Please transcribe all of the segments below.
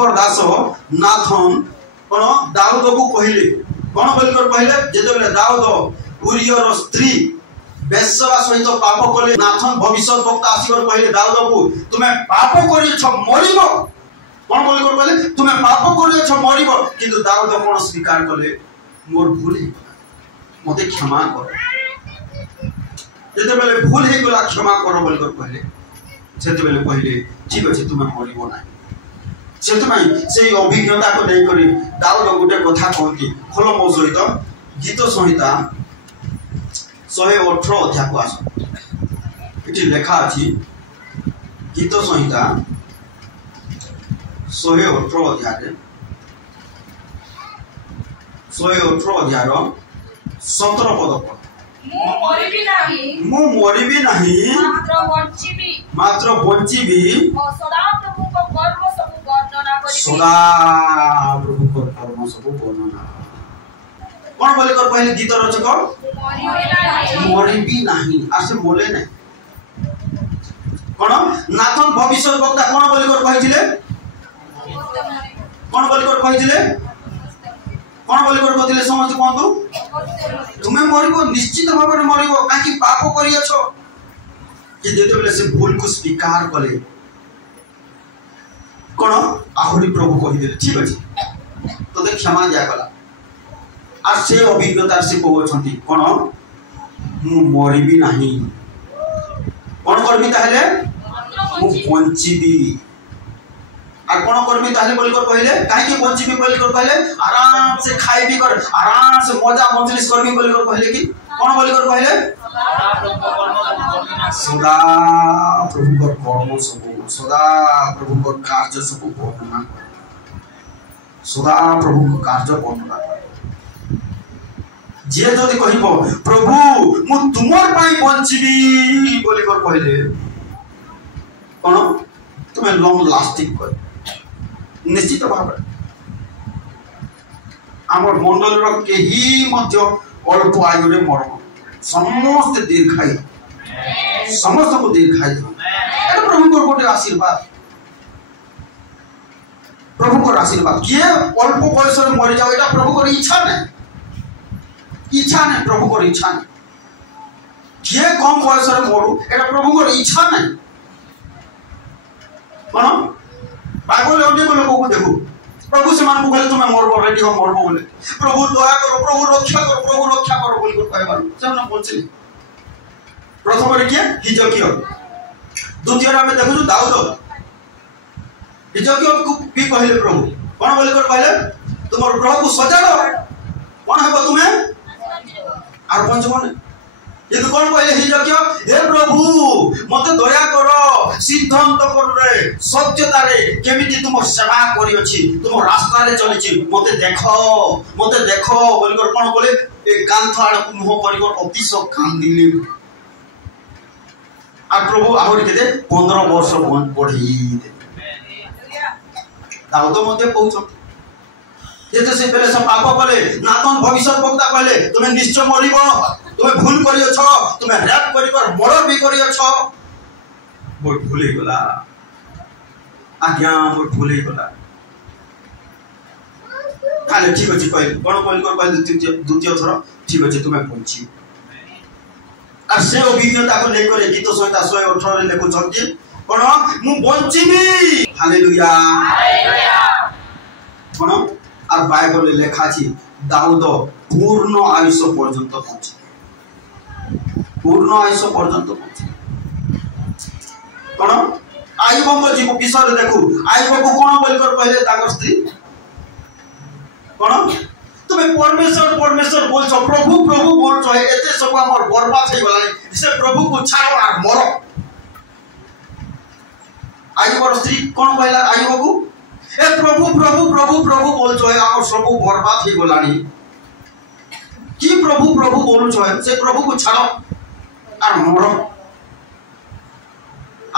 प्रभुकर दास Nathan कौन दाऊद को कहले कौन बोलकर कहले जेते बेले दाऊद उरियर स्त्री बेश्या सहित पाप कले नाथन भविष्य वक्ता आसिकर कहले दाऊद को तुम्हें पाप करिछ मरिबो कौन बोलकर कहले तुम्हें पाप करिछ मरिबो किंतु दाऊद कौन स्वीकार कले मोर भूल मते क्षमा कर जेते बेले भूल हे गला क्षमा कर बोलकर कहले जेते बेले कहले ठीक अछि तुम्हें मरिबो ना से अभिज्ञता को नहीं करी दाऊद गोटे कथा कहती खोल मो सहित गीत संहिता 118 अध्याय को आस ये लेखा अच्छी गीत संहिता 118 अध्याय 118 अध्याय 17 पद मु मरिबी नहीं मात्र बंचीबी सदा प्रभु को कर्म सब वर्णना कौन बोले कर पहले गीत रचक मरिबी नहीं आसे बोले नहीं कौन नाथन भविष्य वक्ता कौन बोले कर कहिथिले कौन बोले कर कहिथिले कौन बोले कर कहिथिले समझ कोंतु तुम्हें मरिबो निश्चित भाव में मरिबो काकी पाप करियछो कि जेते बेले से भूल को स्वीकार कले कौन आहुरी प्रभु कही ठीक अच्छे तो क्षमा दिया गला और से अभिज्ञता से कहते कौन मु मरिबी नहीं कौन करबी ताहले मु बंचीबी और कौन करबी ताहले बोलकर कहले काहे कि बंचीबी बोलकर कहले आराम से खाइबी कर आराम से मजा मजलिस करबी बोलकर कहले कि कौन बोलकर कहले सदा प्रभु को कर्म सब सदा प्रभु को कार्य सब वर्णना सदा प्रभु को कार्य वर्णना जे जदि कहिबो प्रभु मु तुमर पाई बंचीबी बोली कर कहले कोन तुमे लॉन्ग लास्टिंग कर निश्चित भाव हमर मंडल रो केही मध्य अल्प आयु रे मरम समस्त दीर्घायु समस्त को दीर्घायु एटा प्रभु को गोटे आशीर्वाद प्रभु को आशीर्वाद किए अल्प बयस रे मरि जाओ एटा प्रभु को इच्छा नहीं प्रभु को इच्छा नहीं किए कम बयस रे मरु एटा प्रभु को इच्छा नहीं कोन बाइबल अन्य को लोग को देखो प्रभु से मान को कहले तुम मरबो रेडी हो मरबो बोले प्रभु दया करो प्रभु रक्षा करो बोल को कहबार से ना बोलछिले प्रथम रे किए हिजकियो द्वितीय रे देखु दाऊद हिजकियो को भी कहले प्रभु कोन बोले कर कहले तुमर प्रभु को सजाड़ो कोन हेबो तुमे आर पंचमन ये कौन कहले हिजकियो हे प्रभु मते दया करो सिद्धांत कर रे सत्यता रे केमिति तुम सेवा करी अछि तुम रास्ता रे चली छी मते देखो बोल कर कोन बोले ए कांथ आड़ मुह करी कर अतिश कांदिले आ प्रभु आहुरी केते 15 वर्ष बढ़ी दाऊद मते कहउछ जेते से पहले सब पाप कले नाथन भविष्य वक्ता कहले तुम्हें निश्चय मरिबो तुम्हें भूल करियो छ तुम्हें रैप करी कर मर्डर भी करियो छ मोर भूले गला आज्ञा मोर भूले गला काले ठीक अछि कहले कोन कोन कर कहले द्वितीय थर ठीक अछि तुम्हें पहुंची आ से अभिज्ञता को लेकर गीत संहिता 118 रे लेखु छथि कोन मु बंचीबी हालेलुया कोन और बाइबल में लेखा छी दाऊद पूर्ण आयुष पर्यंत पहुंचे पूर्ण आयुष पर्यंत पहुंचे कोन आयुब को जीव विषय देखु आयुब को कोन बोलकर पहले ताकर स्त्री कोन तुम्हें परमेश्वर बोलछो प्रभु बोलछो एते सब हमर बर्बाद হৈ गलानी से प्रभु को छाड़ो और मरो आयुबर स्त्री कोन कहला आयुब को ए प्रभु बोलछो और सब बर्बाद হৈ गलानी की प्रभु बोलछो से प्रभु को छाड़ो और मरो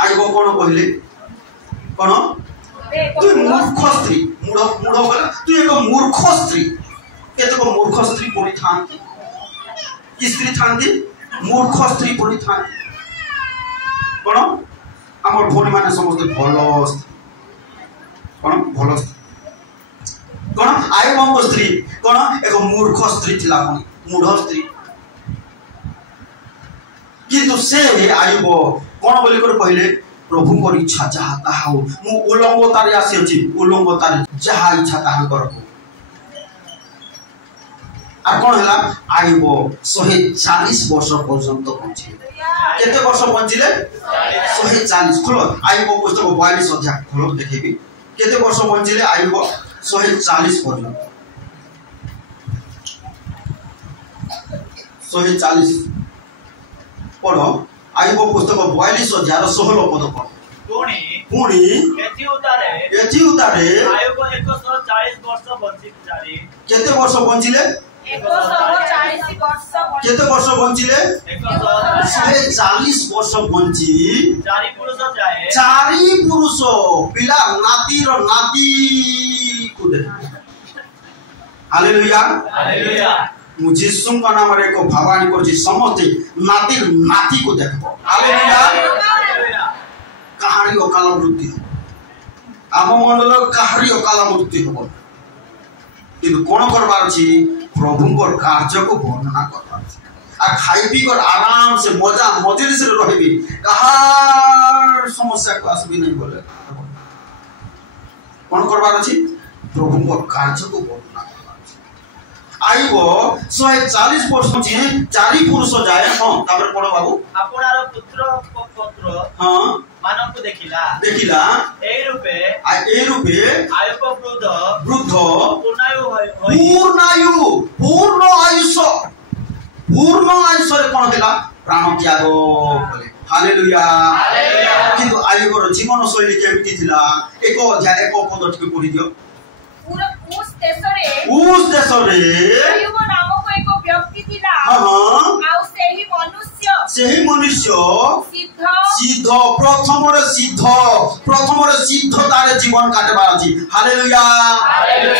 आयुब कोन कहले कोन तू मूर्ख स्त्री मूढ़ बोला तू एक मूर्ख स्त्री केते को मूर्ख स्त्री पड़ी थांती की स्त्री थांती मूर्ख स्त्री पड़ी थांती कोन हमर भोनी माने समस्त भलो कौन भल कौन आयुब स्त्री कौन एक मूर्ख स्त्री थिला मूढ़ स्त्री किंतु से आयुब कौन बोली कर कहले प्रभु को इच्छा जहाँ ताहा हो मु उलंगतारे आसी अछि उलंगतारे जहाँ इच्छा ताहा करबो आ कौन हला आयुब 140 वर्ष पर्यंत पहुंचिले केते वर्ष पहुंचिले 140 खोलो आयुब पुस्तक 42 अध्याय खोलो देखेबी केते वर्ष पहुंचिले आयुब 140 पर्यंत 140 पढ़ो आयुब पुस्तक 42 अध्याय 16 पद पढ़ो पुणी एथि उतारे आयुब 140 वर्ष बंची जारी केते वर्ष बंचिले 140 केते वर्ष बंचिले 140 वर्ष बंची चारि पुरुष पिला नाती रो नाती को दे हालेलुया हालेलुया मु यीशु का नाम रे को भवानी करछि समस्ते नाती नाती को देखबो हालेलुया कहानी अकाल मृत्यु आम मंडल कहानी अकाल मृत्यु हो किंतु कौन करबार छी प्रभु को कार्य को वर्णना करबार छी आ खाई पी कर आराम से मजा मजलिस रे रहबी कहार समस्या को आसबी नहीं बोले कौन करबार छी प्रभु को कार्य को वर्णना आयुब 140 वर्ष छी चारि पुरुष जाए हां तापर पढो बाबू आपनार पुत्र हां मानव को देखिला ए रूपे आयुब वृद्ध पूर्ण आयुष्य रे कोन दिला प्राण त्याग बोले हालेलुया किंतु आयुबर जीवन शैली केमिति थिला एक अध्याय एक पद टिके पढि दियो पूरा उस देशरे आयुब नामक एक व्यक्ति थिला हां आ सेही मनुष्य सिद्ध प्रथम सिद्ध तारे जीवन काटबार अछि हालेलुया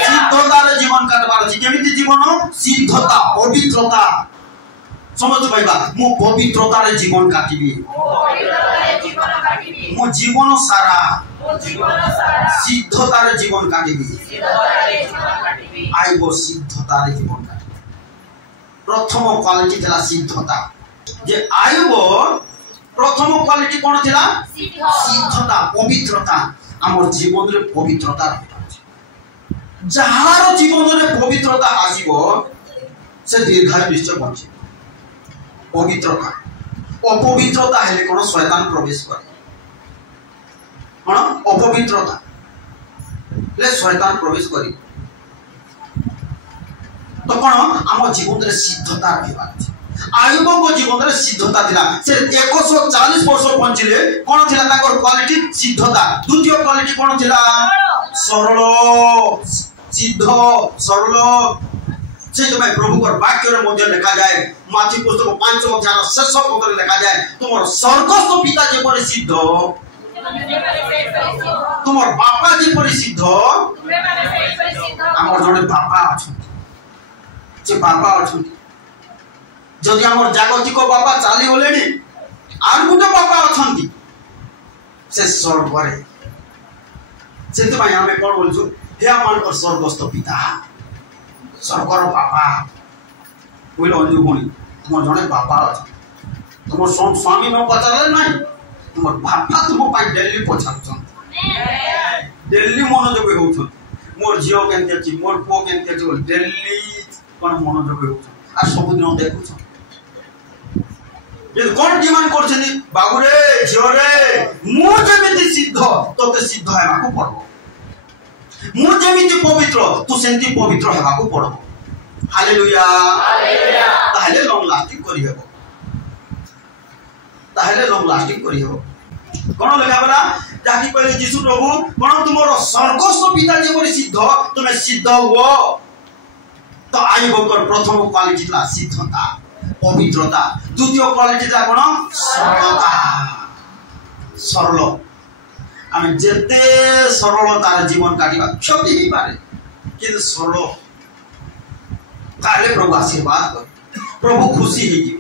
सिद्ध तारे जीवन काटबार अछि केमिति जीवन सिद्धता पवित्रता समझ पाइबा मु पवित्रता रे जीवन काटिबी मु जीवन सारा सिद्धता रे जीवन काटिबी आइबो सिद्धता रे जीवन काटिबी प्रथम क्वालिटी थिला सिद्धता जे आयुब प्रथम क्वालिटी कोन थिला सिद्धता पवित्रता हमर जीवन रे पवित्रता जहार जीवन रे पवित्रता आसीबो से दीर्घायु निश्चय बंची पवित्रता अपवित्रता हेले कोन शैतान प्रवेश करे कोन अपवित्रता ले शैतान प्रवेश करी तो कोन हम जीवन रे सिद्धता रहबा आयुब को जीवन रे सिद्धता थिला से 140 वर्ष पहुंचिले कोन थिला ताकर क्वालिटी सिद्धता द्वितीय क्वालिटी कोन थिला सरल सिद्ध सरल से तो मैं प्रभु को वाक्य रे मध्य लिखा जाए माथी पुस्तक 5 अध्याय शेष पद रे लिखा जाए तुमर स्वर्गस्थ पिता जे पर सिद्ध तुमर बापा जे पर सिद्ध हमर जने बापा अछि जे बापा अछि जदि हमर जागतिक बापा चाली होलेनी आर गुटे बापा अछंती से स्वर्ग रे सेते भाई हमें कोन बोलछु हे हमर स्वर्गस्थ पिता स्वर्गर बापा बोले अंजु भणी तुम जने बापा अछि तुम स्वामी में पचारे नहीं तुम बापा तुम पाई दिल्ली पछाछन दिल्ली मनोजोग होउछ मोर जियो केनते छी मोर पो केनते छी दिल्ली कोन मनोजोग होउछ आ सब दिन देखुछ ये कौन डिमांड करछनी बाबू रे झियो रे मु जेमिति सिद्ध तोते सिद्ध हेबा को पड़बो मु जेमिति पवित्र तू सेंति पवित्र हेबा को पड़बो हालेलुया हालेलुया ताहले लॉन्ग लास्टिंग करि हेबो ताहले लॉन्ग लास्टिंग करि हेबो कोन लगा बला जाकी कहले यीशु प्रभु कोन तुमरो स्वर्गस्थ पिता जे परि सिद्ध तुमे सिद्ध हो तो आयुबकर प्रथम क्वालिटी ला सिद्धता पवित्रता द्वितीय क्वालिटी ता कोन सरलता सरल आमे जेते सरलता जीवन काटिबा क्षति ही पारे कि सरल ताले प्रभु आशीर्वाद कर प्रभु खुशी हे कि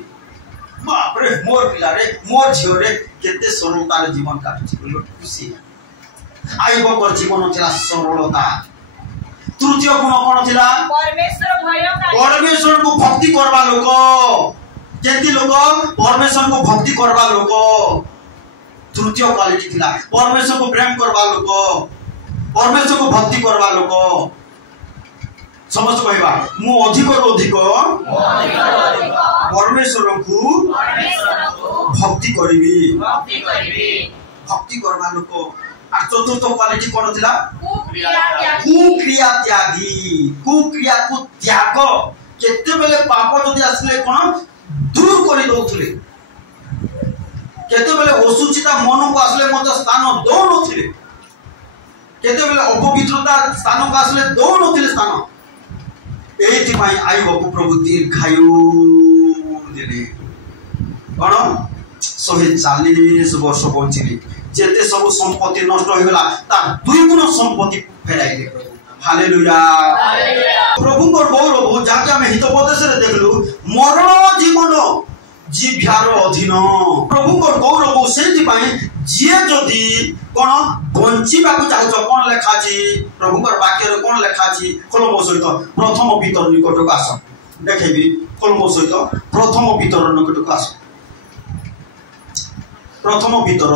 बाप रे मोर पिला रे मोर झियो रे केते सरलता जीवन काटि बोलो खुशी आयुबर जीवन थिला सरलता। तृतीय गुण कौन थिला परमेश्वर को भक्ति करवा लोक केती लोक परमेश्वर को भक्ति करवा लोक। तृतीय क्वालिटी थिला परमेश्वर को प्रेम करवा लोक परमेश्वर को भक्ति करवा लोक। समस्त कहवा मु अधिक अधिक परमेश्वर को भक्ति करिवी भक्ति करवा लोक। और चतुर्थ क्वालिटी कौन थिला कुक्रिया त्यागी। कुक्रिया को त्याग केते बेले पाप जदि आसले कोन दूर करि दोथले केते बेले असुचिता मन को आसले मत स्थान दो नथिले केते बेले अपवित्रता स्थान को आसले दो नथिले स्थान एथि पई आयुब को प्रभु दीर्घायु देले कोन 140 वर्ष पहुंचली जेते सब संपत्ति नष्ट हो गला ता दुई गुण संपत्ति फेराई दे प्रभु। हालेलुया प्रभु को गौरव जाके हम हितोपदेश रे देखलु मरण जीवन जिभ्यार अधीन प्रभु को गौरव सेति पई जे जदी कोन बंचिबा को चाहछ कोन लेखा छी प्रभु को वाक्य रे कोन लेखा छी कलम सहित प्रथम पितर निकट को आस देखेबी कलम सहित प्रथम पितर निकट को आस। प्रथम पितर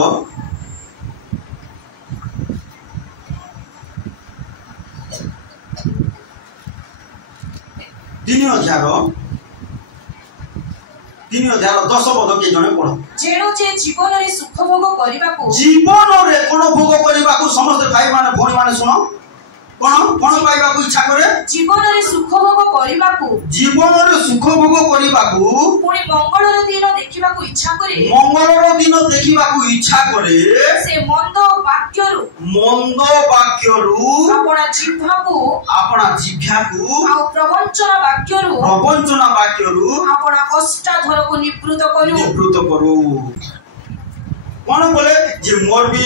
3:10 पद के जने पढ जेणु जे जीवन रे सुख भोग करिबा को कोन भोग करिबा को समस्त भाई माने भौणी माने सुनो कोन पाइबा को इच्छा करे जीवन रे सुख भोग करिबा को पुणी मंगल रो दिन देखिबा को इच्छा करे से मंद वाक्यरु अपना जिह्वा को आ प्रवंचना वाक्यरु अपना अष्टाधर को निवृत्त करू। कौन बोले जे मोर भी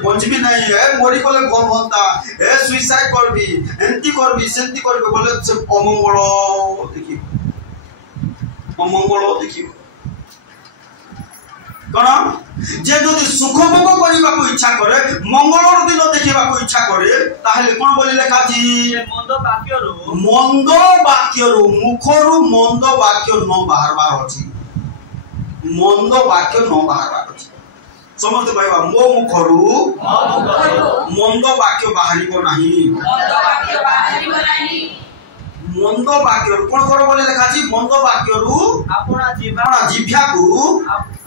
बंचबी नहीं है मोरी कोले भल होता ए सुइसाइड करबी एंती करबी सेंती करबी बोले से अमंगल देखि कौन जे जदि सुख भोग करबा को इच्छा करे मंगलर दिन देखिबा को इच्छा करे ताहले कोन बोली लेखा छी मंद वाक्यरु मुखरु मंद वाक्य न बाहरबार अछि मंद वाक्य न बाहरबार अछि। समस्त कहवा मो मुखरु मंद वाक्य बाहरिबो नाही मंद वाक्य कोन कर बोले लेखा छी मंद वाक्यरु अपना जिह्वा को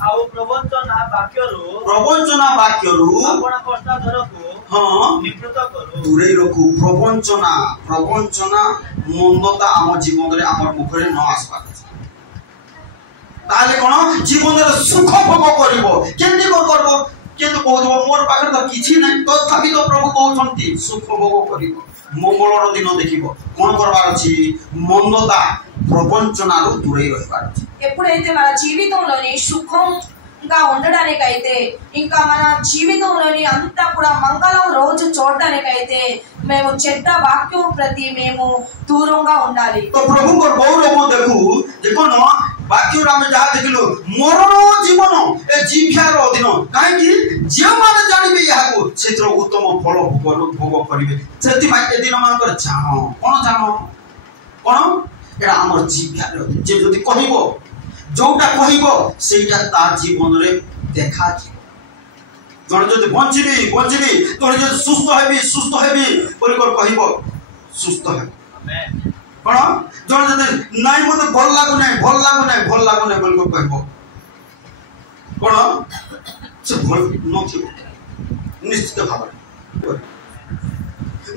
आउ प्रवंचना वाक्यरु अपना कष्टाधर को हां निवृत्त करू दूरे रखू। प्रवंचना मंदता हम जीवन रे हमर मुख रे न आसबा ताले कोन जीवन रे सुख भोग करिवो केंदी को करबो केंदी कहबो मोर पाखर त किछि नै तथापि तो प्रभु कहउछंती सुख भोग करिवो मंगलर दिन देखिबो कोन करबार अछि मंदता प्रवंचना रो दूरे रहबार अछि। ఎప్పుడైతే మన జీవితంలోని సుఖంగా ఉండడానికైతే ఇంకా మన జీవితంలోని అంతా కూడా మంగళం రోజు చూడడానికైతే మేము చెడ్డ వాక్యం ప్రతి మేము దూరంగా ఉండాలి। तो प्रभु को गौरव देखू देखो न वाक्य हम जहा देखिलो मरण जीवन ए जिह्वार अधीन काहे कि जे माने जानिबे याको क्षेत्र उत्तम फल भोग करिवे सेति माइ ए दिन मान कर जानो कोन एरा हमर जिह्वार जे जदि कहिबो जोटा कहिबो सेटा ता जीवन रे देखा छी जण जदि बंचिबी तोर जे सुस्त हेबी बोली कर कहिबो सुस्त हे आमेन कोन जण जदि नाइ मते भल लागु नै बोली कर कहिबो कोन से भल नथि निश्चित भाव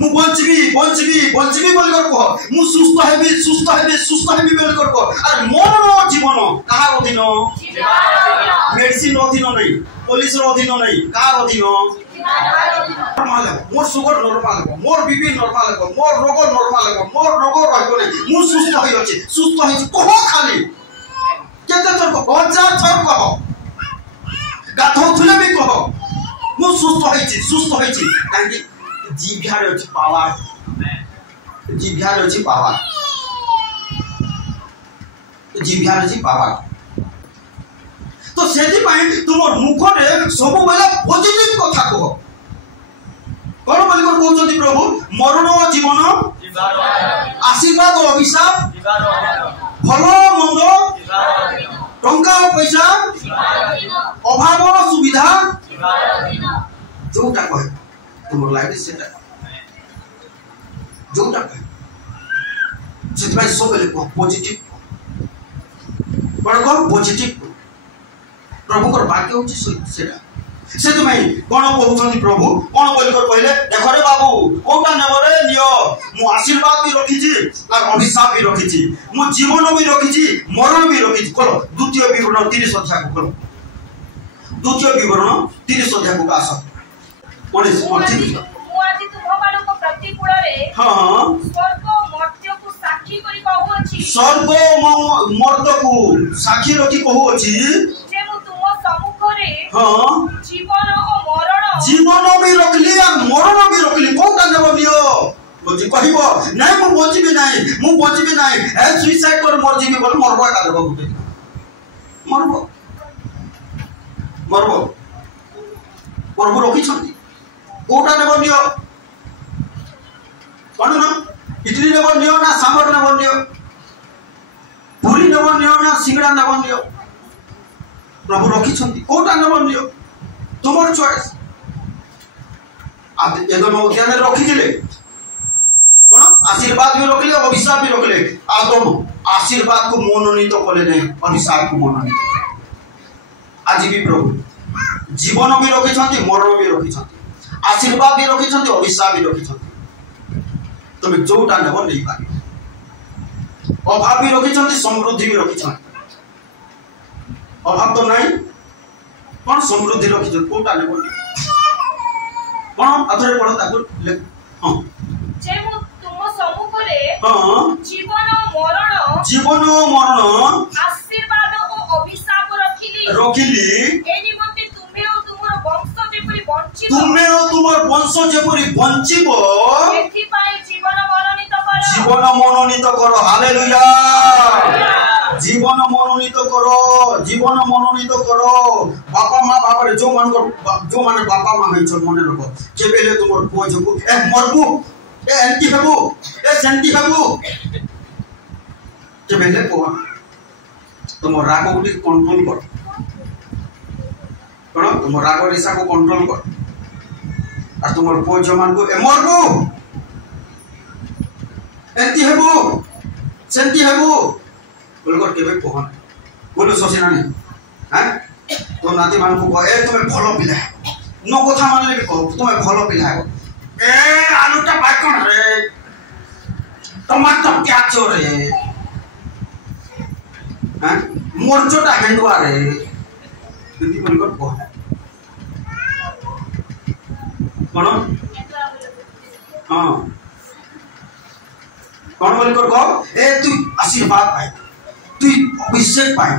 मु बंचिबी बोली कर कह मु सुस्त हेबी बोली कर कह अरे मोर जीवन कहार अधीन मेडिसिन अधीन नहीं पुलिस अधीन नहीं कार अधीन नॉर्मल मोर सुगर नॉर्मल मोर बीपी नॉर्मल मोर रोग नॉर्मल मोर रोग रहबो नहीं मु सुस्त होई कह खाली केते थर को 1000 थर कह गाथो थुले भी कह मु सुस्त होई कांकी जिह्वार अछि पावर तो सेति पई तुम मुख रे सब बेला पॉजिटिव कथा कह कौन बोली कर कहउछंती प्रभु मरण और जीवन आशीर्वाद और अभिशाप भल मंद टंका और पैसा अभाव और सुविधा जोटा कहे तुम लाइफ सेटा जोटा कहे से सब पॉजिटिव कौन पॉजिटिव प्रभु को वाक्य हूँ से कौन कहते प्रभु कौन बोलिकर कहले देख रे बाबू कौटा नेब रे नियो मु आशीर्वाद भी रखी और अभिशाप भी रखी मु जीवन भी रखी मरण भी रखी कल द्वितीय विवरण 30 अध्याय को कल द्वितीय विवरण 30 अध्याय को आस स्वर्ग मर्द को साक्षी रखी कहूची जीवन भी रखली और मरण भी रखली कौन नेब नियो बोझी कहब नहीं मु बचबी नहीं ए सुइसाइड कर मर जीवी बोल मरब का देब गुटे मरब प्रभु रखी कौटा नेब नियो कौन ना इडली नेब नियो ना सांबर नेब नियो पूरी नेब नियो ना सिंगड़ा नेब नियो प्रभु रखी कौटा नेब नियो तुमर चॉइस आप एदम उद्यान रखी कौन आशीर्वाद भी रखले अभिशाप भी रखले आदम आशीर्वाद को मनोनीत कले नहीं अभिशाप को मनोनीत आज भी प्रभु जीवन भी रखी मरण भी रखी आशीर्वाद भी रखी अभिशाप भी रखी तुम जोटा नेब नहीं पार अभाव भी रखी समृद्धि भी रखी अभाव तो नहीं कौन समृद्धि रखी कौटा नेब कौन अथरे पढ़ ताकू हां जे मु तुम सम्मुख रे हां जीवन मरण आशीर्वाद और अभिशाप रखिली ए निमंते तुमे और तुमर वंश जेपरि बंचिबो एथि पाई जीवन मनोनीत करो हालेलुया जीवन मनोनीत करो बापा मां बाबा जो माने बापा मां है मन रखो केबेले तुमर पुओ जको ए मरबू ए एंटी हेबू ए सेंटी हेबू केबेले को तुम राग को कंट्रोल कर कौन तुम राग ऋषा को कंट्रोल कर और तुमर पुओ जो मान को ए मरबू एंटी हेबू सेंटी हेबू बोलकर केबे कहन बोलो ससिना नहीं हैं तो नाती मान को ए तुम्हें भलो पिला नो कथा मानले भी कहो तुम्हें भलो पिला ए आलूटा बाकण रे टमाटर प्याज रे हैं मरचोटा हेंडुआ रे इति बोलकर कह कोन हां कौन बोलकर कह ए तू आशीर्वाद पाए तू अभिषेक पाए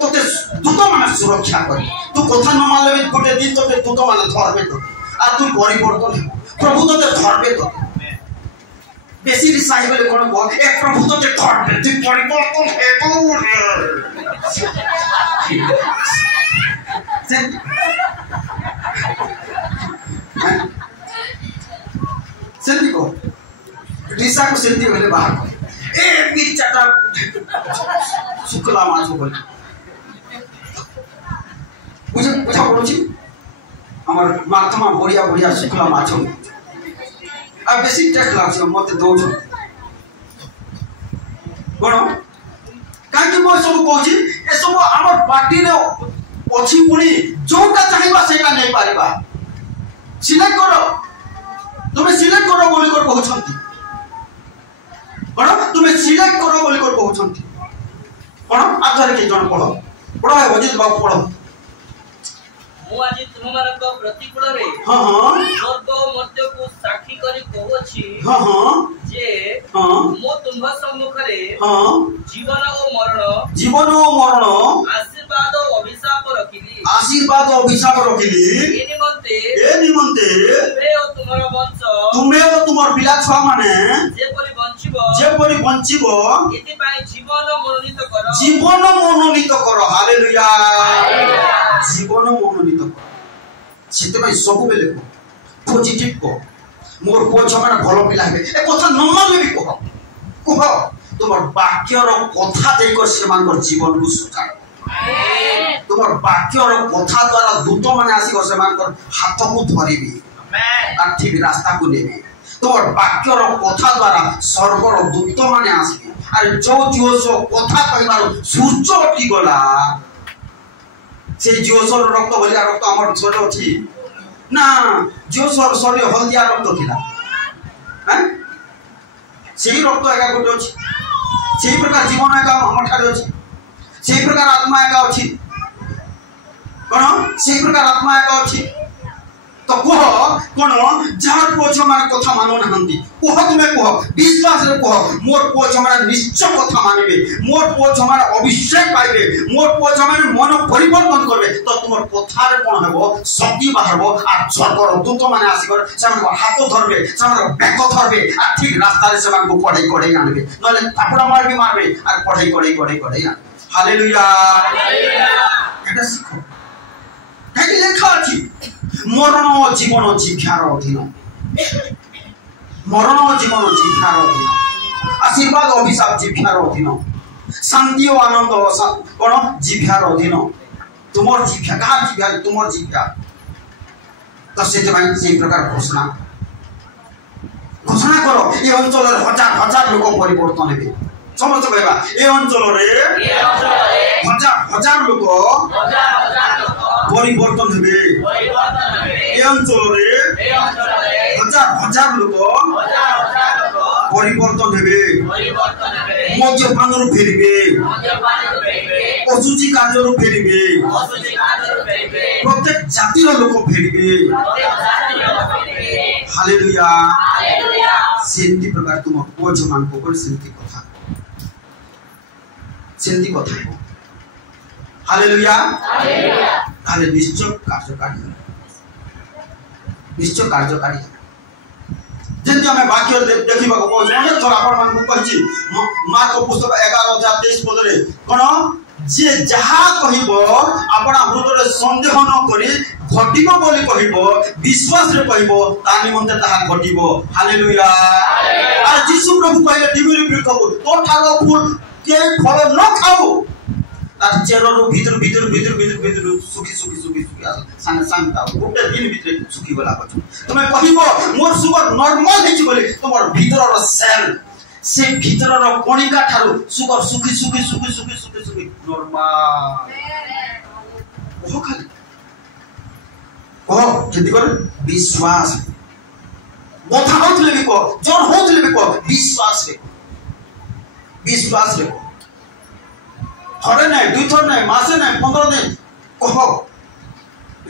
तोते दूत माने सुरक्षा कर तू कथा न मानले भी गोटे दिन तोते दूत माने धरबे तो आ तू परिवर्तन प्रभु तोते धरबे तो बेसी रिसाई बोले कोन कह ए प्रभु तोते धरबे तू परिवर्तन हेबो सेंती को रिसा को सेंती बोले बाहर ए मिर्चाटा शुक्ला माछ बोले बुझा पड़ुची हमर माथमा बढ़िया शुक्ला माछ आ बेसी टेस्ट लागछ मते दोछ कोन काहे मो सब कहछि ए सब हमर पार्टी रे अछि पुनी जोटा चाहिबा सेटा नै पारिबा सिलेक्ट करो तुमे सिलेक्ट करो बोली कर कहछंती कोन तुमे सिलेक्ट करो बोली कर कहछंती कोन आथरे के जण पढ़ो है अजित बाबू पढ़ो मु आज तुम मान को प्रतिकूल रे हां हां स्वर्ग मध्य को साक्षी करी कहछि हां हां जे हां मो तुम सम्मुख रे हां जीवन और मरण आशीर्वाद और अभिशाप रखिली ए निमंते तुम्हे और तुमर पिला छुआ माने जेपरि बंचिबो एति पाई जीवन मनोनीत करो हालेलुया जीवन मनोनीत करो सेते सब बेले पॉजिटिव को मोर पुओ झियो माने भल पिला हेबे ए कथा न मानले भी कह तुम वाक्यर कथा देकर से जीवन को सुचार तुम वाक्यर कथा द्वारा दूत मैंने आसिक से हाथ को धरबी और ठीक रास्ता को नेबे तुम वाक्यर कथा द्वारा स्वर्गर दूत मैंने आसबे और जो जोश कथा कहबार सूर्य उठी गला से जोशर रक्त भलिया रक्त आम शरीर अच्छी ना जोशर शरीर हलदिया रक्त थिला से रक्त एका गोटे अच्छी से प्रकार जीवन एका हम ठारे अच्छी से प्रकार आत्मा एका अच्छी कौन से प्रकार आत्मा एका अच्छी तो कह कौन जार पुओ झियो माने कथा मानु नाहंती कह तुमे कह विश्वास रे कह मोर पुओ झियो माने निश्चय कथा मानिबे मोर पुओ झियो माने अभिषेक पाइबे मोर पुओ झियो माने मन परिवर्तन करबे तो तुमर कथा रे कोन हेबो शक्ति बाहरबो आ स्वर्गर दूत माने आसीकर सेमान हाथ धरबे सेमान बेक धरबे आ ठीक रास्ता रे सेमान को पढ़ाई आनबे नले थापड़ा मारबे आ पढ़ाई आन हालेलुया एटा सिखो कहीं लेखा अछि मरण जीवन जीक्षार अधीन मरण जीवन जीक्षार अधीन आशीर्वाद अभिशाप जीक्षार अधीन शांति और आनंद कौन जीक्षार अधीन तुमर जीक्षा क्या जीक्षा तुमर जीक्षा तो से प्रकार घोषणा करो ये अंचल हजार हजार लोक परिवर्तन हे समस्त कहवा ए अंचल हजार लोक परिवर्तन हे ए अंचल हजार हजार लोक परिवर्तन हे मद्यपान फेरबे असुचि कार्य फेरबे प्रत्येक जातिर लोक फेरबे हालेलुया सेंती प्रकार तुम पुओ झियो मान को सेंती कथा हालेलुया ताले निश्चय कार्यकारी जेंति हमें वाक्य देखिबा को अनेक थोड़ा आपण मान को कहि मार्क पुस्तक 11:23 पदरे कोन जे जहा कहिबो आपण हृदय संदेह न करी घटिबो बोली कहिबो विश्वास रे कहिबो ता निमंते ताहा घटिबो हालेलुया आ यीशु प्रभु कहले दिबिरे बिरकबो तो ठारो फूल के फल न खाओ तार चेररो भीतर सुखी सांगता गोटे दिन भीतर सुखी गला कछु तुमे कहिबो मोर सुगर नॉर्मल हेछि बोले तमर भीतर सेल से भीतर कणिका ठारू सुगर सुखी नॉर्मल ओहो खाली ओहो जति कर विश्वास बोथा होतले भी को जोर होतले भी को विश्वास रे थोड़े नहीं दुई थोड़ नहीं मासे नहीं 15 दिन कह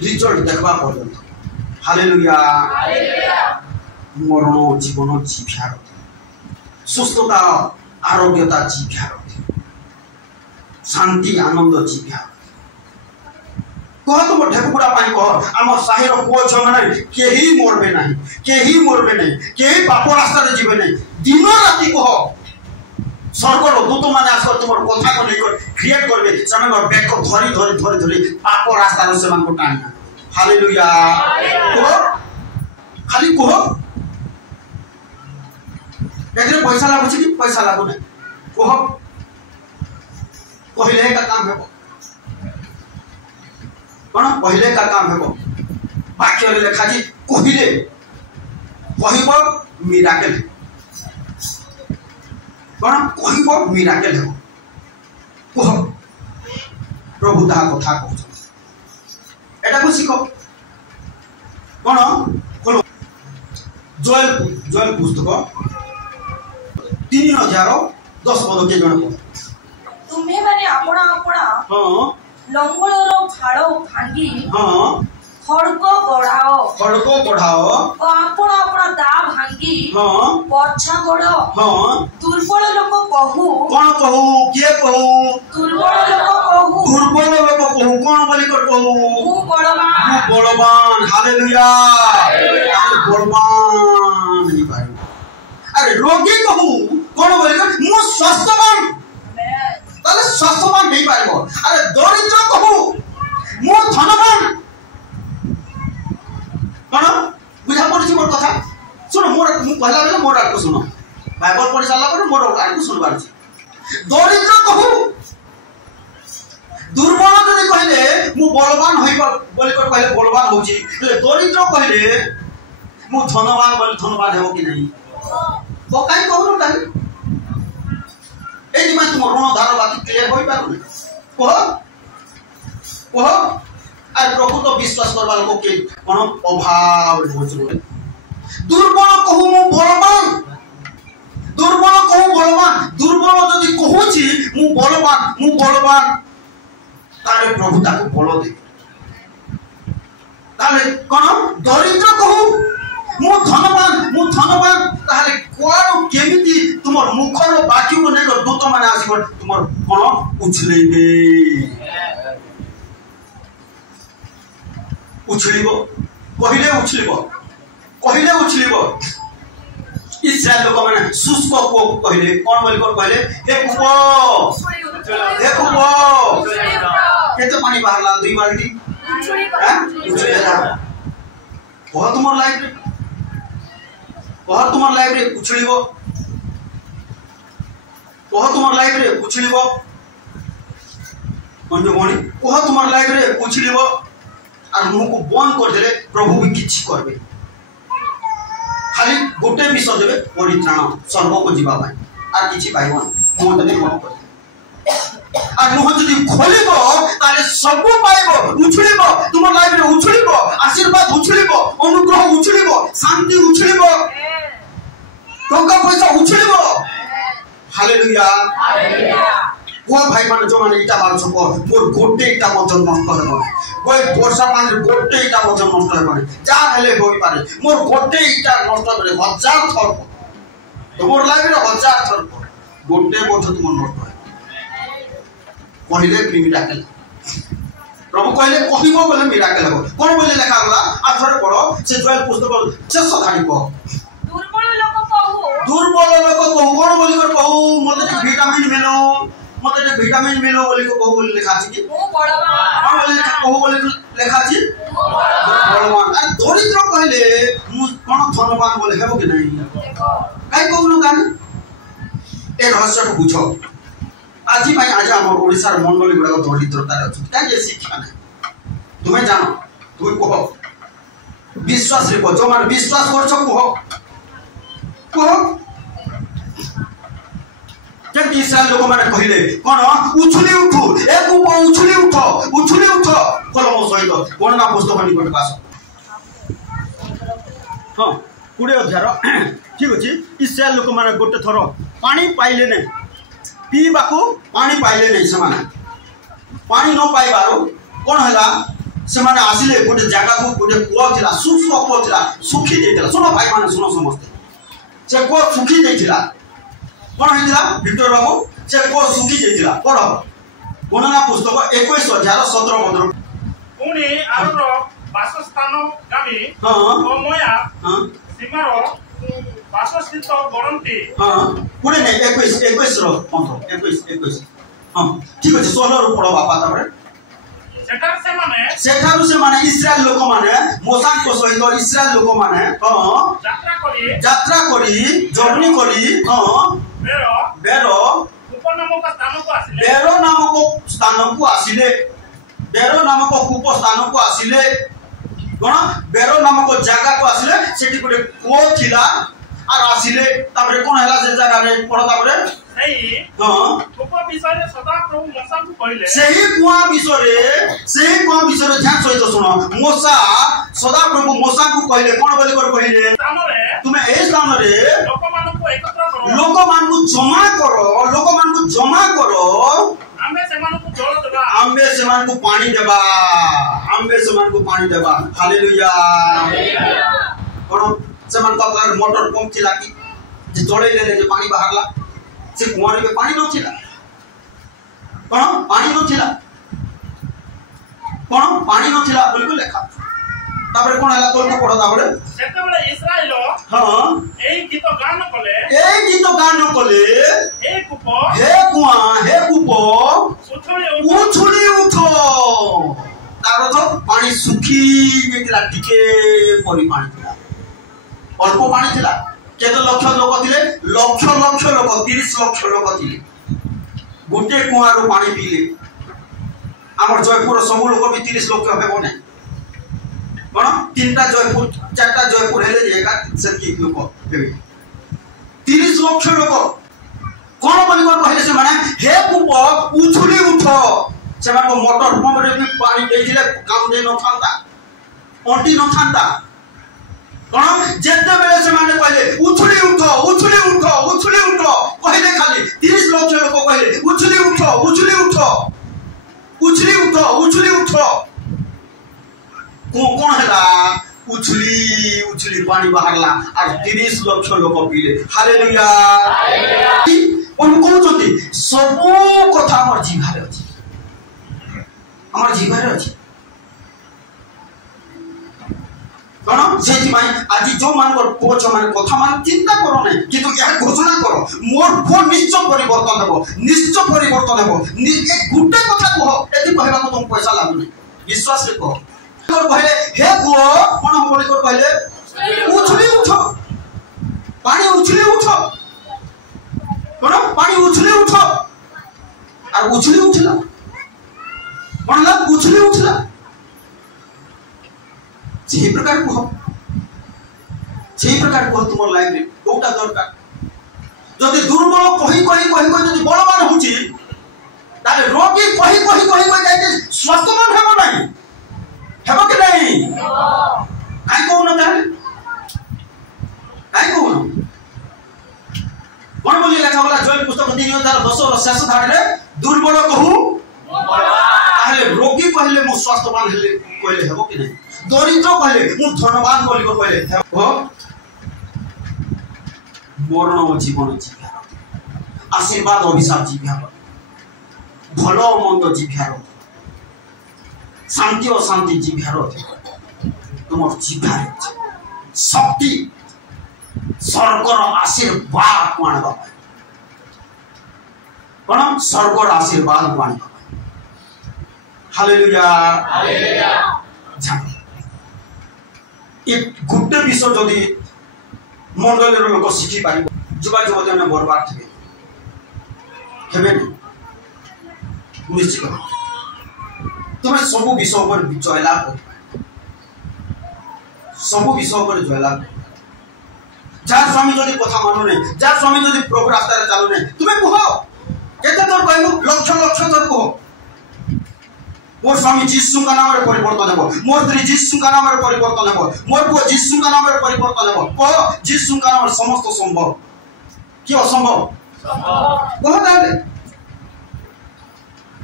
रिजल्ट देखबा पर्यंत हालेलुया मरण जीवन जीक्षार सुस्थता आरोग्यता जीक्षार शांति आनंद जीक्षार कह तुम ढेकुड़ा पाई कह आम साहिर पुओ झियो माने केही मरबे नहीं केही पाप रास्ता रे जीवे नहीं दिन राति कह स्वर्गर दूत माने आसकर तुम कथा को लेकर क्रिएट करबे सेमान बैक को धरी पाप रास्ता रे सेमान को टाणी हालेलुया खाली कह एकरे पैसा लागु छी कि पैसा लागु नै कह पहिले का काम हेबो कोन पहिले का काम हेबो वाक्य रे लिखा जी कहिले कहिबो मिराकल कौन कहिबो मिराकल हेबो कह प्रभु ता कथा कहछ एटा को सिखो कौन खोलो जोएल पुस्तक 3010 पद के जण तुम्हे माने अपना हां लंगळर फाड़ भांगी हां खड़को गढ़ाओ अपना दा भांगी हां पछा गड़ हां दुर्बल लोक कहू कोन कहू के कहू दुर्बल लोक कहू कोन बोली कर कहू मु बलवान हालेलुया बलवान नहीं पाए अरे रोगी कहू कोन बोली कर मु स्वस्थवान ताले स्वस्थवान नहीं पाइबो अरे दरिद्र कहू मु धनवान कौन बुझा पड़ी मोर कथा सुन मोर मु कहला बेले मोर आको सुनो बाइबल पढ़ी साला पर मोर आको सुनबार छी दरिद्र कहू दुर्बल जदि कहले मु बलवान होइबा बोली कर कहले बलवान होची दरिद्र कहले मु धनवान बोली धनवान हेबो कि नहीं तो काई कहू ताली एजी मा तुम ऋण धार बाकी क्लियर होई पारु कह আর প্রকৃত বিশ্বাস করবার লোক কে কোন অভাব হচ্ছে দুর্বল কহু মু বলবান দুর্বল যদি কহুছি মু বলবান তারে প্রভু তাকে বল দে তাহলে কোন দরিদ্র কহু মু ধনবান তাহলে কোন কেমিতি তোমার মুখর বাক্য নেই দূত মানে আসিব তোমার কোন উছলেইবে उछलिब कहले उछलिब इस्राएल लोक माने शुष्क को कहले कोन बोल कर कहले हे कुप केते पानी बाहरला 2 बाल्टी उछलिला कह तुमर लाइफ रे उछलिब अन्य भणी कह तुमर लाइफ रे उछलिब और मुह को बंद कर देले प्रभु भी किछ करबे खाली गोटे विषय देबे परित्राण सर्व को जीवा पाए और किछि पाइबन मुह तने मन कर और मुह जदि खोलिबो ताले सब पाइबो उछलिबो तुम लाइफ रे उछलिबो आशीर्वाद उछलिबो अनुग्रह उछलिबो शांति उछलिबो टंका पैसा उछलिबो हालेलुया वो भाई मान जो माने इटा बाल छको मोर गोटे इटा मजन नष्ट हेबो कोई वर्षा पानी गोटे इटा मजन नष्ट हेबो जा हेले होई पारे मोर गोटे इटा नष्ट हेबे 1000 थर तो मोर लाइफ रे 1000 थर गोटे बोझ तुम नष्ट हे कहले मिराकल प्रभु कहले कहिबो बोले मिराकल हो कोन बोले लेखा होला आथरे पढो से जोएल पुस्तक शेष धाड़ी को दुर्बल लोक कहू कोन बोली कर कहू मते विटामिन मिलो बोली को कहू बोली लिखा अछि कि ओ बड़वान बोली कहू बोली लिखा अछि बड़वान आ दरिद्र कहले मु कोन धनवान बोले हेबो कि नहीं काई कहू न गान ए रहस्य को बुझो आज भाई आज हमर ओडिसा मंडली गुडा दरिद्रता रे अछि काई जे शिक्षा नै तुमे जानो तुमे कहो विश्वास रे को जो मान विश्वास करछो कहो जब इस्राएल लोक माने कहले कोन उछली उठो एक उछली उठो कलम सहित कोन ना पुस्तक निकट पास हां 20 अध्याय ठीक अछि इस्राएल लोक माने गोटे थरो पानी पाइले नै पीबा को पानी पाइले नै समान पानी न पाइबारो कोन हला से माने आसिले गोटे जगह को गोटे कुआ थिला सुखी देथिला सुनो भाई माने सुनो समस्त से को सुखी देथिला कोन हेतिला विक्टर बाबू से को सुखी देथिला पढो गणना पुस्तक 21 अध्याय 17 पद पुनी आरो वासस्थान गामी ओमया सीमारो वासस्थित गरंती पुणे ने 21 रो पद 21 हां ठीक अछि 16 रो पढो बापा तारे सेठारु से माने इस्राएल लोक माने मोसा को सहित इस्राएल लोक माने यात्रा करी जर्नी करी बेरो नामक स्थान को आसिले बेरो नामक कूप स्थान को आसिले कोन बेरो नामक जगह को आसिले सेठी गोटे कुओ थिला और आसिले तापरे कोन हला से जगह रे पड़ तापरे सही हां कूप विषय रे सदा प्रभु मोसा को कहले सही कुआ विषय रे ध्यान सहित सुनो मोसा सदा प्रभु मोसा को कहले कोन बोली कर कहले तुमे ए स्थान रे लोक मान को एकत्र करो लोक मान को जमा करो आम्बे सेमान को जल देबा आम्बे सेमान को पानी देबा हालेलुया कोन सेमान का मोटर पंप थिला कि जे जळे देले जे पानी बाहरला से कुआं रे पानी नथिला कोन पानी नथिला बिल्कुल लेखा तापरे कोन हला तोल को पढो तापरे सेते बेले इस्राएल हां एई गीत गान कले हे कुआं हे कूप उछुली उठो तारो तो पानी सुखी जेतला टिके परी पानी थिला अल्प पानी थिला केते लक्ष लोक थिले लक्ष लक्ष लोक 30 लक्ष लोक थिले गोटे कुआरो पानी पीले हमर जयपुर सब लोक भी 30 लक्ष हेबो नै कोन तीनटा जयपुर चारटा जयपुर हेले जेका सेति लोक हेबे 30 लक्ष लोक कोन बोली कोन कहले से माने हे कुप उछुली उठ से माने मोटर पंप रे भी पानी देइले काम दे न थांता ओंटी न थांता कोन जेते बेले से माने कहले उछुली उठ उछुली उठ उछुली उठ कहले खाली 30 लक्ष लोक कहले उछुली उठ उछुली उठ उछली उठ उछली उठ कोन हैला उछली उछली पानी बाहरला और 30 लक्ष लोक पीले हालेलुया कोन कहउछथि सब कथा हमर जीवारे अछि हमर जीवारे अछि कोन सेति माय आज जो मान कोच मान कथा मान चिंता करो नै किंतु यह घोषणा करो मोर फोन निश्चय परिवर्तन हेबो एक गुटे कथा कहो एति कहबा को तुम पैसा लागु नै विश्वास से कहो और कहले हे गुओ कोन हम बोली कर कहले उछली उठ पानी उछली उठ कोन पानी उछली उठ और उछली उठला कोन ला उछली उठला जे प्रकार को तुम लाइफ रे कोटा दरकार जदि दुर्बल कहि जदि बलवान होची ताले रोगी कहि जाइते स्वास्थ्यवान हेबो नै हेबो कि नै काई कोन ताले काई कोन कोन बोली लेखा वाला जय पुस्तक 3010 रो शेष धाडी रे दुर्बल कहू ताले रोगी कहले मो स्वास्थ्यवान हेले कहले हेबो कि नै दरिद्र कहले मु धनवान बोली को कहले हो मरण जीवन जीव्यार आशीर्वाद अभिशाप जीव्यार भलो मंद जीव्यार शांति अशांति जीव्यार तुम जीव्यार शक्ति स्वर्गर आशीर्वाद कोण कोन स्वर्गर आशीर्वाद कोण हालेलुया हालेलुया एक गुड विषय जदि मंडल लोक शिखी पार युवा युवती मैंने बर्बाद थे निश्चित तुम सब विषय पर जयलाभ कर सब विषय पर जयलाभ जार स्वामी जदि कथा मानु नै जार स्वामी जदि प्रभु रास्ता रे चालू नै तुमे कह केते तोर कहबो लक्ष लक्ष तोर कह मोर स्वामी जीसु का नाम रे परिवर्तन हेबो मोर स्त्री जीसु का नाम रे परिवर्तन हेबो मोर पुओ जीसु का नाम रे परिवर्तन हेबो कह जीसु का नाम रे समस्त संभव कि असंभव संभव कह ताले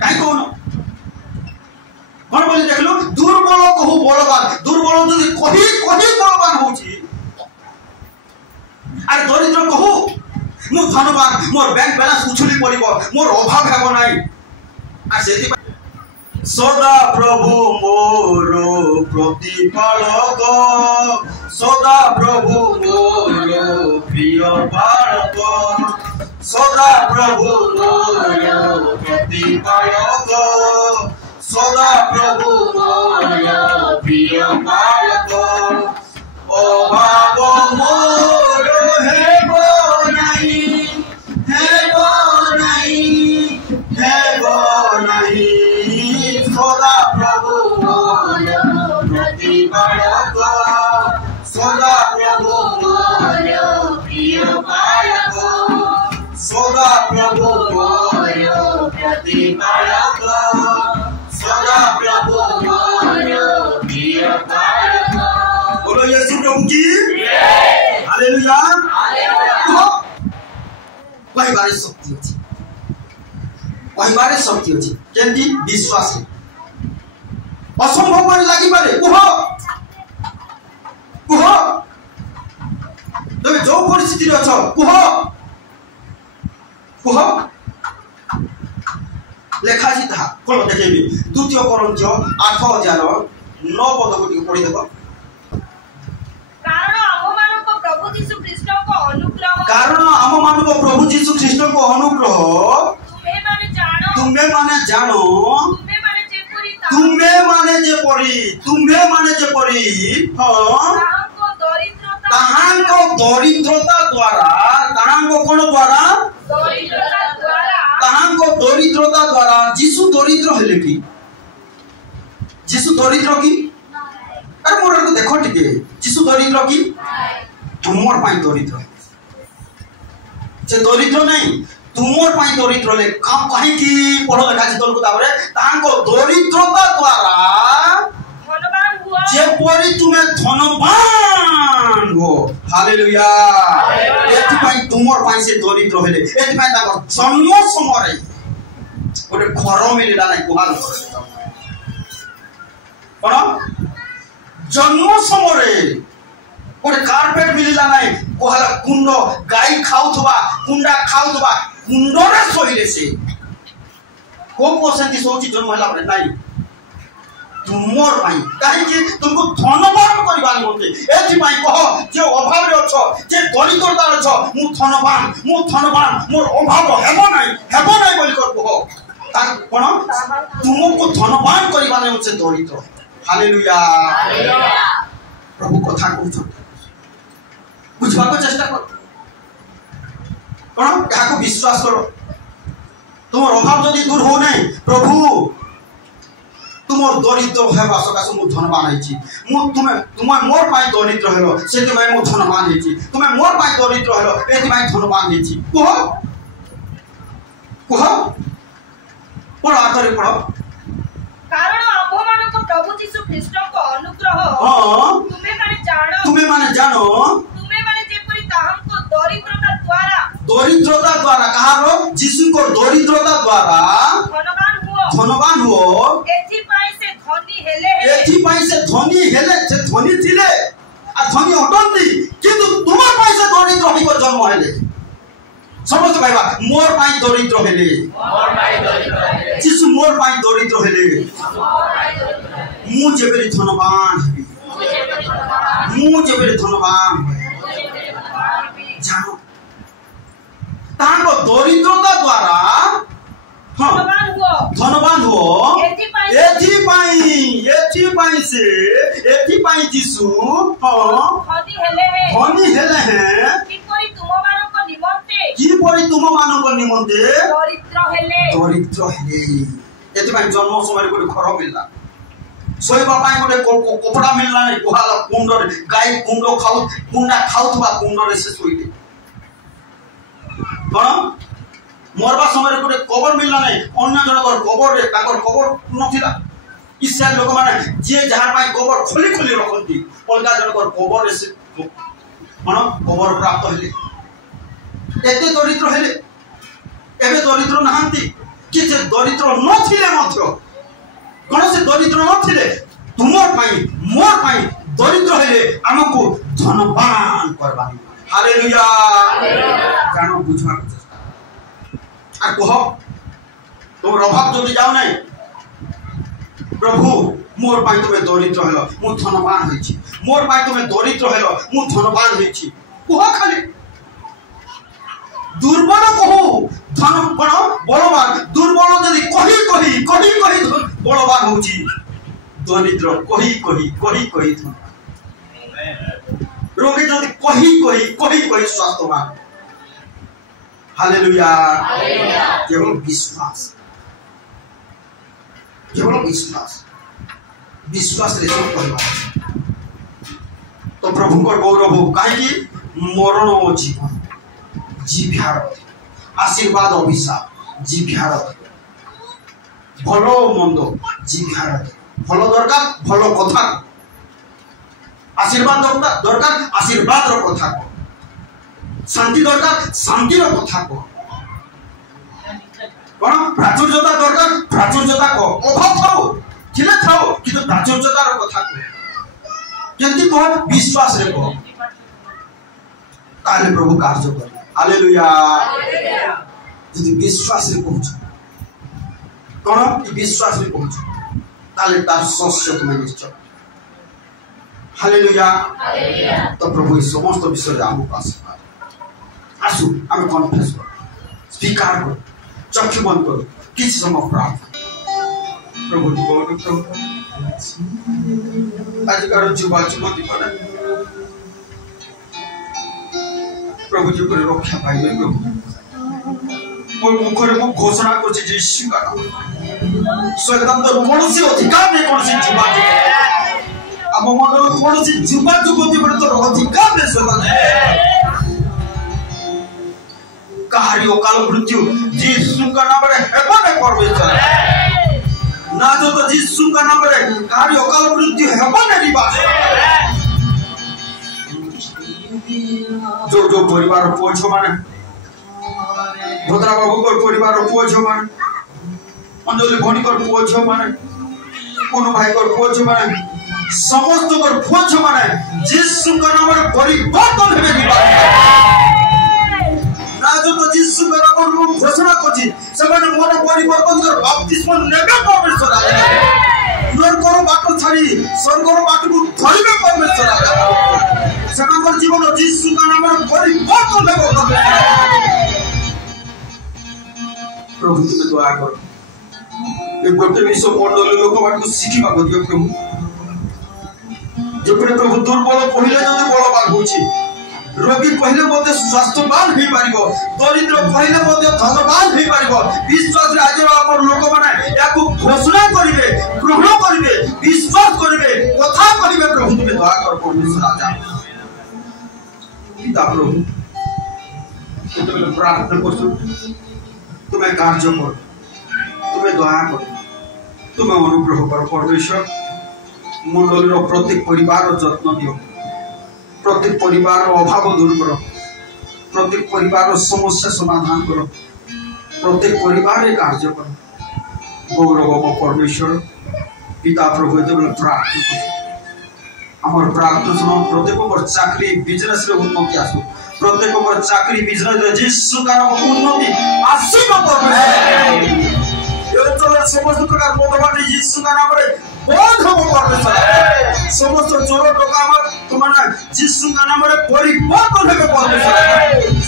काई कोन कोन बोली देखलो दुर्बल कहू बलवान दुर्बल जदि कहि बलवान होची आर दरिद्र कहू मु धनवान मोर बैंक बैलेंस उछली पड़िबो मोर अभाव हेबो नै आ सेति सदा प्रभु मोर प्रतिपालक सदा प्रभु मोर प्रिय बालक सदा प्रभु मोर प्रतिपालक सदा प्रभु मोर प्रिय बालक अभाव मोर हेबो नाही सदा प्रभु मोर प्रतिपालक सदा प्रभु मोर प्रिय बालक सदा प्रभु मोर प्रतिपालक सदा प्रभु मोर प्रिय बालक बोलो यीशु प्रभु की हालेलुया हालेलुया कहबारे शक्ति अछि कहबारे शक्ति अछि केंदी विश्वास असंभव पर लागि पारे कह तबे जो परिस्थिति रे छ कह लेखा जी था कोन देखेबी द्वितीय कोरिन्थियो 8:9 पद को पढि देखो कारण आममानको प्रभु यीशु ख्रीष्ट को अनुग्रह तुम्हे माने जानो तुम्हे माने जे परी हां ତାହାଙ୍କ ଦରିଦ୍ରତା ଦ୍ୱାରା ତାହାଙ୍କ କଣ ଦ୍ୱାରା ତାହାଙ୍କ ଦରିଦ୍ରତା ଦ୍ୱାରା ଯୀଶୁ ଦରିଦ୍ର ହେଲେ କି? ଯୀଶୁ ଦରିଦ୍ର କି? ଆରେ ମୋର ଦେଖ ଟିକେ, ଯୀଶୁ ଦରିଦ୍ର କି? ତୁମର ପାଇଁ ଦରିଦ୍ର, ସେ ଦରିଦ୍ର ନାହିଁ, ତୁମର ପାଇଁ ଦରିଦ୍ର ହେଲେ। କାହିଁକି? ପଢ ଲେଖା ଅଛି ତଳକୁ, ତାପରେ ତାଙ୍କ ଦରିଦ୍ରତା ଦ୍ୱାରା ଯେପରି ତୁମେ ଧନବାନ ହୁଅ। ହାଲେଲୁୟା। ଏଥିପାଇଁ ତୁମର ପାଇଁ ସେ ଦରିଦ୍ର ହେଲେ। ଏଥିପାଇଁ ତାଙ୍କ ଜନ୍ମ ସମୟରେ ଗୋଟେ ଘର ମିଳିଲା ନାହିଁ ଗୁହାଳ ଘରେ। କଣ? ଜନ୍ମ ସମୟରେ ଗୋଟେ କାର୍ପେଟ ମିଳିଲା ନାହିଁ, ଗୁହାଳ କୁଣ୍ଡ, ଗାଈ ଖାଉଥିବା କୁଣ୍ଡା ଖାଉଥିବା କୁଣ୍ଡରେ ଶୋଇଲେ ସେ। କୋଉ ପୁଅ ସେମିତି ଶୋଉଛି ଜନ୍ମ ହେଲା ପରେ? ନାଇଁ, ତୁମର ପାଇଁ। କାହିଁକି? ତୁମକୁ ଧନବାନ କରିବା ନିମନ୍ତେ। ଏଥିପାଇଁ କହ, ଯେ ଅଭାବରେ ଅଛ, ଯେ ଦରିଦ୍ରତାରେ ଅଛ, ମୁଁ ଧନବାନ, ମୋର ଅଭାବ ହେବ ନାହିଁ ବୋଲି କୁହ। କଣ? ତୁମକୁ ଧନବାନ କରିବା ନିମନ୍ତେ ସେ ଦରିଦ୍ର। ହାଲେଲୁୟା। ପ୍ରଭୁ କଥା କହୁଛନ୍ତି, ବୁଝିବାକୁ ଚେଷ୍ଟା କର। କଣ? ଏହାକୁ ବିଶ୍ୱାସ କର। ତୁମର ଅଭାବ ଯଦି ଦୂର ହଉନାହିଁ, ପ୍ରଭୁ ତୁମର ଦରିଦ୍ର ହେବା ସକାଶେ ମୁଁ ଧନବାନ ହେଇଛି। ତୁମେ ମୋର ପାଇଁ ଦରିଦ୍ର ହେଲ, ସେଥିପାଇଁ ମୁଁ ଧନବାନ ହେଇଛି। ତୁମେ ମୋର ପାଇଁ ଦରିଦ୍ର ହେଲ, ଏଥିପାଇଁ ଧନବାନ ହେଇଛି। କୁହ ପଢ, ଆଥରେ ପଢ। କାରଣ ଆମ୍ଭମାନଙ୍କ ପ୍ରଭୁ ଯୀଶୁ ଖ୍ରୀଷ୍ଟଙ୍କ ଅନୁଗ୍ରହ ତୁମେମାନେ ଜାଣ, ତୁମେମାନେ ଯେପରି ତାହାଙ୍କ ଦରିଦ୍ରତା ଦ୍ୱାରା କାହାର? ଯୀଶୁଙ୍କ ଦରିଦ୍ରତା ଦ୍ୱାରା ଧନବାନ ହୁଅ। ଏଥିପାଇଁ ସେ ଧନୀ ହେଲେ, ସେ ଧନୀ ଥିଲେ ଆଉ ଧନୀ ଅଟନ୍ତି, କିନ୍ତୁ ତୁମ ପାଇଁ ସେ ଦରିଦ୍ର ହେଇକ ଜନ୍ମ ହେଲେ। ସମସ୍ତେ କହିବା, ମୋର ପାଇଁ ଦରିଦ୍ର ହେଲେ। ଯୀଶୁ ମୋର ପାଇଁ ଦରିଦ୍ର ହେଲେ। ମୁଁ ଯେବେ ଧନବାନ ହେବି, ଜାଣ ତାଙ୍କ ଦରିଦ୍ରତା ଦ୍ୱାରା ଧନବାନ ହୁଅ। ଏଥିପାଇଁ ଯୀଶୁ ଧନୀ ହେଲେ କିପରି ତୁମମାନଙ୍କ ନିମନ୍ତେ ଦରିଦ୍ର ହେଲେ। ଏଥିପାଇଁ ଜନ୍ମ ସମୟରେ ଗୋଟେ ଘର ମିଳିଲା, ଶୋଇବା ପାଇଁ ଗୋଟେ କପଡ଼ା ମିଳିଲା ନାହିଁ, ଗୁହାଳ କୁଣ୍ଡରେ ଗାଈ କୁଣ୍ଡା ଖାଉଥିବା କୁଣ୍ଡରେ ସେ ଶୋଇଲେ। କଣ? ମରବା ସମୟରେ ଗୋଟେ କବର ମିଳିଲା ନାହିଁ, ଅନ୍ୟ ଜଣଙ୍କର କବରରେ, ତାଙ୍କର କବର ନଥିଲା। ଇସ୍ରାଏଲ ଲୋକମାନେ ଯିଏ ଯାହା ପାଇଁ କବର ଖୋଲି ରଖନ୍ତି, ଅଲଗା ଜଣଙ୍କର କବରରେ ସେ କଣ କବର ପ୍ରାପ୍ତ ହେଲେ। ଏତେ ଦରିଦ୍ର ହେଲେ। ଏବେ ଦରିଦ୍ର ନାହାନ୍ତି, କି ସେ ଦରିଦ୍ର ନଥିଲେ ମଧ୍ୟ, କଣ ସେ ଦରିଦ୍ର ନଥିଲେ, ତୁମର ପାଇଁ ମୋର ପାଇଁ ଦରିଦ୍ର ହେଲେ ଆମକୁ ଧନବାନ କରିବା। ହାଲେଲୁୟା। ଜାଣ, ବୁଝିବାକୁ ଚେଷ୍ଟା আর কহ তোমার অভাব যদি যাও নাই, প্রভু মোর পাই তুমি দরিদ্র হল, মু ধনবান হয়েছি। মোর পাই তুমি দরিদ্র হল, মু ধনবান হয়েছি। কুহ খালি দুর্বল কহু ধন কোন বলবান, দুর্বল যদি কহি কহি কহি কহি বলবান হଉଛି, দরিদ্র কহি কহি কহি কহি ধনবান। রোগী যদি কহি কহি কহি কহি স্বাস্থ্যবান। हालेलुया। केवल विश्वास, केवल विश्वास, विश्वास रे सब कहबा तो प्रभु को गौरव हो। कहीं मरण और जीवन जीव्यार, आशीर्वाद अभिशाप जीव्यार, भलो मंद जीव्यार। भलो दरकार भलो कथा, आशीर्वाद दरकार आशीर्वाद रो कथा, शांति दरकार शांतिर कथा कह। कौन प्राचुर्यता दरकार प्राचुर्यता कह। अभाव थाओ थिले थाओ किंतु प्राचुर्यतार कथा कह। केंति कह विश्वास रे कह, ताले प्रभु कार्य कर। हालेलुया। यदि विश्वास रे पहुंच, कौन कि विश्वास रे पहुंच, ताले तार शस्य तुम निश्चय। हालेलुया। तो प्रभु इस समस्त विषय आम पास आसु आम कन्फेस कर, स्वीकार कर, चक्षु बंद कर, किसी समय प्रार्थना। प्रभु आजकार युवा युवती प्रभु जी को रक्षा पाइबे प्रभु मोर मुखरे मु घोषणा करछि जे यीशु का नाम शैतान तो कोनोसी अधिकार नै कोनोसी जीवा हम मनर कोनोसी जीवा जुगति पर तो अधिकार नै शैतान काहारी अकाल मृत्यु यीशु का नाम रे हेबो नै परमेश्वर ना जो तो यीशु का नाम रे काहारी अकाल मृत्यु हेबो नै निवास जो परिवार पोछ माने भद्रा बाबू को परिवार पोछ माने अंजलि भणी को पोछ माने कोनो भाई को पोछ माने समस्त को पोछ माने यीशु का नाम रे परिवर्तन हेबे निवास ना जो तो यीशु का नाम रे घोषणा करछि सेमाने मोर परिवर्तन कर बपतिस्मा नेबे परमेश्वर नरकर बाट छाड़ी स्वर्गर बाट को धरिबे परमेश्वर सेमानकर जीवन यीशु का नाम रे परिवर्तन हेबो प्रभु तुम दया कर ए गोटे विश्व मंडल लोक मान को शिखिबा दियो प्रभु जेपरे प्रभु दुर्बल कहिले जदि बलवान होछि रोगी कहिले मते स्वास्थ्यवान होई पारिबो दरिद्र कहिले मते धनवान होई पारिबो विश्वास रे आज हमर लोक माने याकु घोषणा करिवे ग्रहण करिवे विश्वास करिवे कथा करिवे प्रभु तुम दया कर परमेश्वर राजा पिता प्रभु तुम प्रार्थना करछु तुम्हें कार्य कर तुम्हें दया कर तुम्हें अनुग्रह कर परमेश्वर मंडल प्रत्येक परिवार जत्न दियो प्रत्येक परिवार अभाव दूर कर प्रत्येक परिवार समस्या समाधान कर प्रत्येक परिवार कार्य कर गौरव परमेश्वर पिता प्रभु प्रार्थना आमर प्रार्थना सुनो प्रत्येक चाकरी बिजनेस रे उन्नति आसु प्रत्येक चाकरी बिजनेस यीशु का उन्नति आशीष परमेश्वर समस्त प्रकार मोदबाटी यीशु का नाम रे बोध हो परमेश्वर समस्त जोर टका तुम्हारा यीशु का नाम रे परिवर्तन हो परमेश्वर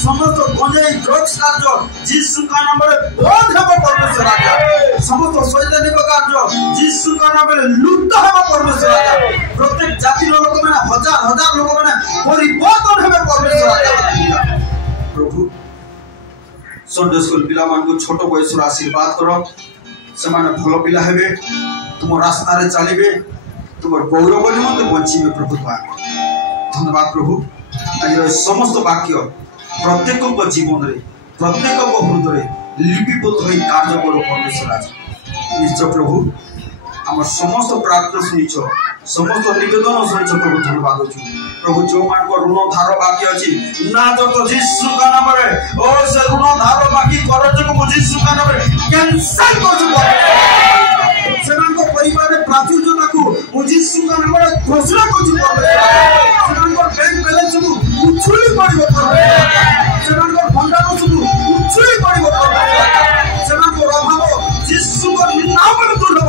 समस्त गंजाई ड्रग्स कार्य यीशु का नाम रे बोध हो परमेश्वर समस्त शैतानिक कार्य यीशु का नाम रे लुप्त हो परमेश्वर प्रत्येक जाति लोक माने हजार हजार लोक माने परिवर्तन हो परमेश्वर प्रभु संडे स्कूल पिला मान को छोट बयस आशीर्वाद करो सेमाने भलो पिला हेबे तुम रास्ता रे चलिबे तुम गौरव निमंते बंचिबे प्रभु धन्यवाद प्रभु आज समस्त वाक्य प्रत्येक को जीवन रे प्रत्येक को हृदय लिपिबद्ध होई कार्य करो परमेश्वर आज निश्चय प्रभु हम समस्त प्रार्थना सुनिछो समस्त निवेदन सुनिछो प्रभु धन्यवाद होछु प्रभु जो मान को ऋण धार बाकी अछि ना जो तो यीशु का नाम रे ओ से ऋण धार बाकी करज को यीशु का नाम रे कैंसल कर दो सेमान को परिवार रे प्राचुर्य को यीशु का नाम रे घोषणा कर दो सेमान को बैंक बैलेंस को उछुली पड़िबो सेमान को भंडार को उछुली पड़िबो सेमान को अभाव यीशु को नाम रे दूर हो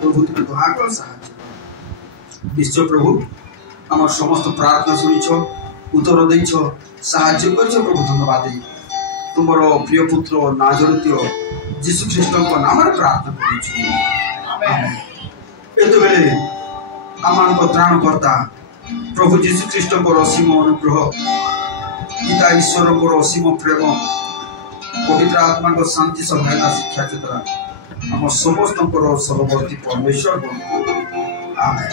प्रभु तुम दया कर साहाय्य निश्चय प्रभु आम समस्त प्रार्थना शुणिछ उत्तर देछ साहाय्य कर प्रभु धन्यवाद तुम प्रिय पुत्र नाजरत यीशु ख्रीष्ट नाम प्रार्थना कर आम त्राणकर्ता प्रभु यीशु ख्रीष्ट असीम अनुग्रह पिता ईश्वर असीम प्रेम पवित्र आत्मा शांति सहायता शिक्षा द्वारा आम समस्त सहवर्ती परमेश्वर आमेन।